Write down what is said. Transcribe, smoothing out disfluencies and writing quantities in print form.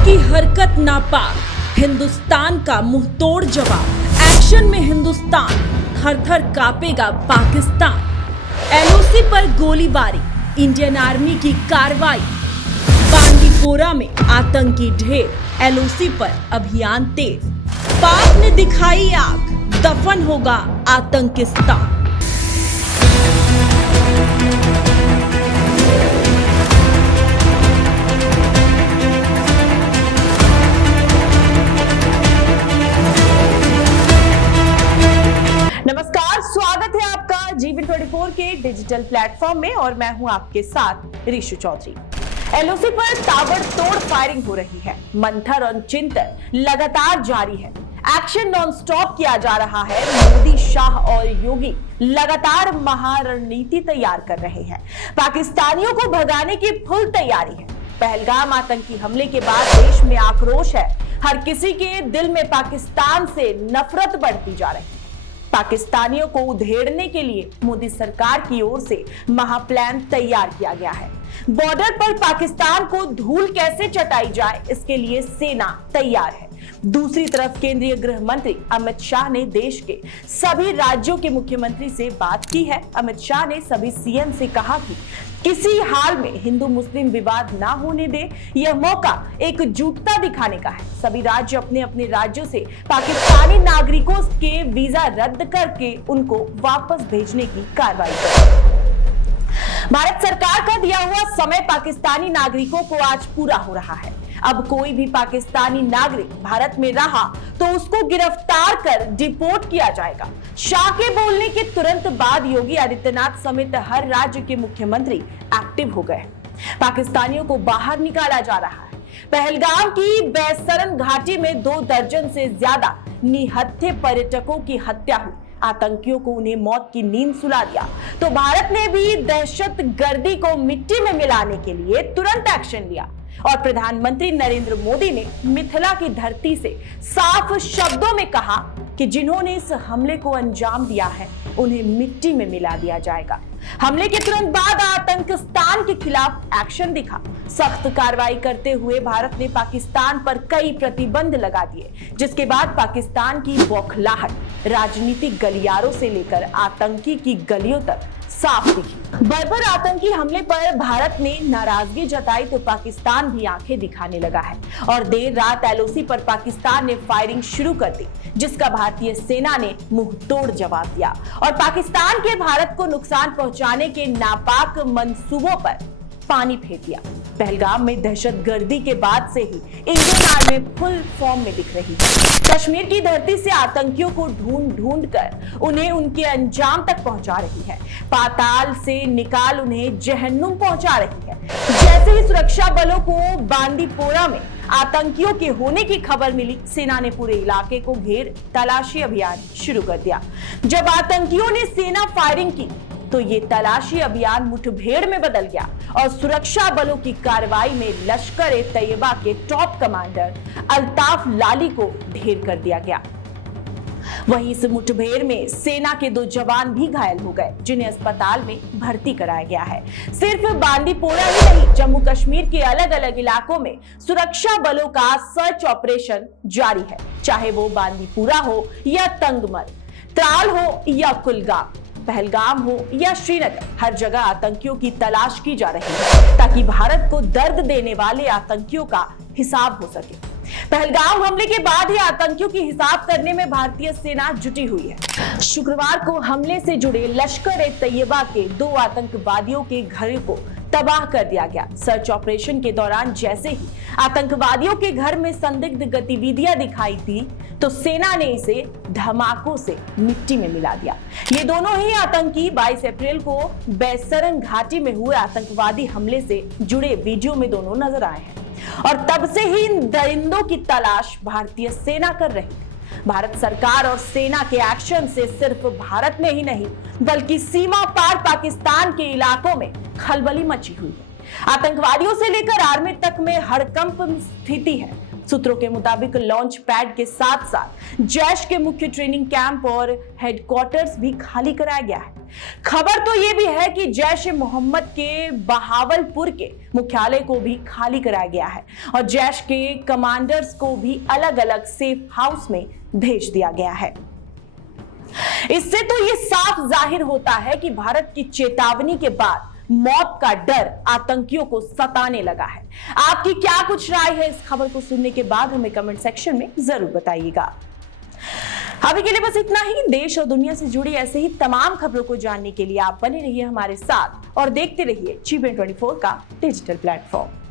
की हरकत नापाक, हिंदुस्तान का मुंहतोड़ जवाब। एक्शन में हिंदुस्तान, थर थर कांपेगा पाकिस्तान। एलओसी पर गोलीबारी, इंडियन आर्मी की कार्रवाई। बांदीपोरा में आतंकी ढेर, एलओसी पर अभियान तेज। पाक ने दिखाई आग, दफन होगा आतंकिस्तान। नमस्कार, स्वागत है आपका जीवन 24 के डिजिटल प्लेटफॉर्म में और मैं हूं आपके साथ ऋषु चौधरी। एलओसी पर ताबड़तोड़ फायरिंग हो रही है। मंथर और चिंतन लगातार जारी है। एक्शन नॉन स्टॉप किया जा रहा है। मोदी, शाह और योगी लगातार महारणनीति तैयार कर रहे हैं। पाकिस्तानियों को भगाने की फुल तैयारी है। पहलगाम आतंकी हमले के बाद देश में आक्रोश है। हर किसी के दिल में पाकिस्तान से नफरत बढ़ती जा रही है। पाकिस्तानियों को उधेड़ने के लिए मोदी सरकार की ओर से महाप्लान तैयार किया गया है। बॉर्डर पर पाकिस्तान को धूल कैसे चटाई जाए, इसके लिए सेना तैयार है। दूसरी तरफ केंद्रीय गृह मंत्री अमित शाह ने देश के सभी राज्यों के मुख्यमंत्री से बात की है। अमित शाह ने सभी सीएम से कहा कि किसी हाल में हिंदू मुस्लिम विवाद ना होने दे। यह मौका एकजुटता दिखाने का है। सभी राज्य अपने अपने राज्यों से पाकिस्तानी नागरिकों के वीजा रद्द करके उनको वापस भेजने की कार्रवाई करें। भारत सरकार का दिया हुआ समय पाकिस्तानी नागरिकों को आज पूरा हो रहा है। अब कोई भी पाकिस्तानी नागरिक भारत में रहा तो उसको गिरफ्तार कर डिपोर्ट किया जाएगा। शाह के बोलने के तुरंत बाद योगी आदित्यनाथ समेत हर राज्य के मुख्यमंत्री एक्टिव हो गए। पाकिस्तानियों को बाहर निकाला जा रहा है। पहलगाम की बैसरन घाटी में 2 दर्जन से ज्यादा निहत्थे पर्यटकों की हत्या हुई। आतंकियों को उन्हें मौत की नींद सुला दिया तो भारत ने भी दहशतगर्दी को मिट्टी में मिलाने के लिए तुरंत एक्शन लिया और प्रधानमंत्री नरेंद्र मोदी ने मिथिला की धरती से साफ शब्दों में कहा कि जिन्होंने इस हमले को अंजाम दिया है उन्हें मिट्टी में मिला दिया जाएगा। हमले के तुरंत बाद आतंकिस्तान के खिलाफ एक्शन दिखा। सख्त कार्रवाई करते हुए भारत ने पाकिस्तान पर कई प्रतिबंध लगा दिए, जिसके बाद पाकिस्तान की बौखलाहट राजनीतिक गलियारों से लेकर आतंकी की गलियों तक साफ दिखी। बर्बर आतंकी हमले पर भारत ने नाराजगी जताई तो पाकिस्तान भी आंखें दिखाने लगा है और देर रात एलओसी पर पाकिस्तान ने फायरिंग शुरू कर दी, जिसका भारतीय सेना ने मुंह तोड़ जवाब दिया और पाकिस्तान के भारत को नुकसान पहुंचाने के नापाक मंसूबों पर पानी फेर दिया। पहलगाम में दहशतगर्दी के बाद से ही इंडियन आर्मी फुल फॉर्म में दिख रही है। कश्मीर की धरती से आतंकियों को ढूंढ ढूंढ कर उन्हें उनके अंजाम तक पहुंचा रही है। पाताल से निकाल उन्हें जहन्नुम पहुंचा रही है। जैसे ही सुरक्षा बलों को बांदीपोरा में आतंकियों के होने की खबर मिली, सेना ने पूरे इलाके को घेर तलाशी अभियान शुरू कर दिया। जब आतंकियों ने सेना फायरिंग की तो ये तलाशी अभियान मुठभेड़ में बदल गया और सुरक्षा बलों की कार्रवाई में लश्कर-ए-तैयबा के टॉप कमांडर अल्ताफ लाली को ढेर कर दिया गया। वहीं इस मुठभेड़ में सेना के 2 जवान भी घायल हो गए, जिन्हें अस्पताल में भर्ती कराया गया है। सिर्फ बांदीपोरा ही नहीं, जम्मू कश्मीर के अलग अलग इलाकों में सुरक्षा बलों का सर्च ऑपरेशन जारी है। चाहे वो बांदीपोरा हो या तंगमर, त्राल हो या कुलगाम, पहलगाम हो या श्रीनगर, हर जगह आतंकियों की तलाश की जा रही है ताकि भारत को दर्द देने वाले आतंकियों का हिसाब हो सके। पहलगाम हमले के बाद ही आतंकियों की हिसाब करने में भारतीय सेना जुटी हुई है। शुक्रवार को हमले से जुड़े लश्कर-ए-तैयबा के 2 आतंकवादियों के घर को तबाह कर दिया गया। सर्च ऑपरेशन के दौरान जैसे ही आतंकवादियों के घर में संदिग्ध गतिविधियां दिखाई दी तो सेना ने इसे धमाकों से मिट्टी में मिला दिया। ये दोनों ही आतंकी 22 अप्रैल को बैसरन घाटी में हुए आतंकवादी हमले से जुड़े वीडियो में दोनों नजर आए हैं और तब से ही इन दरिंदों की तलाश भारतीय सेना कर रही है। भारत सरकार और सेना के एक्शन से सिर्फ भारत में ही नहीं बल्कि सीमा पार पाकिस्तान के इलाकों में खलबली मची हुई है। आतंकवादियों से लेकर आर्मी तक में हड़कंप स्थिति है। सूत्रों के मुताबिक लॉन्च पैड के साथ साथ जैश के मुख्य ट्रेनिंग कैंप और हेडक्वार्टर्स भी खाली कराया गया है। खबर तो ये भी है कि जैश ए मोहम्मद के बहावलपुर के मुख्यालय को भी खाली कराया गया है और जैश के कमांडर्स को भी अलग अलग सेफ हाउस में भेज दिया गया है। इससे तो ये साफ जाहिर होता है कि भारत की चेतावनी के बाद मौत का डर आतंकियों को सताने लगा है। आपकी क्या कुछ राय है इस खबर को सुनने के बाद हमें कमेंट सेक्शन में जरूर बताइएगा। अभी के लिए बस इतना ही। देश और दुनिया से जुड़ी ऐसे ही तमाम खबरों को जानने के लिए आप बने रहिए हमारे साथ और देखते रहिए GBN24 का डिजिटल प्लेटफॉर्म।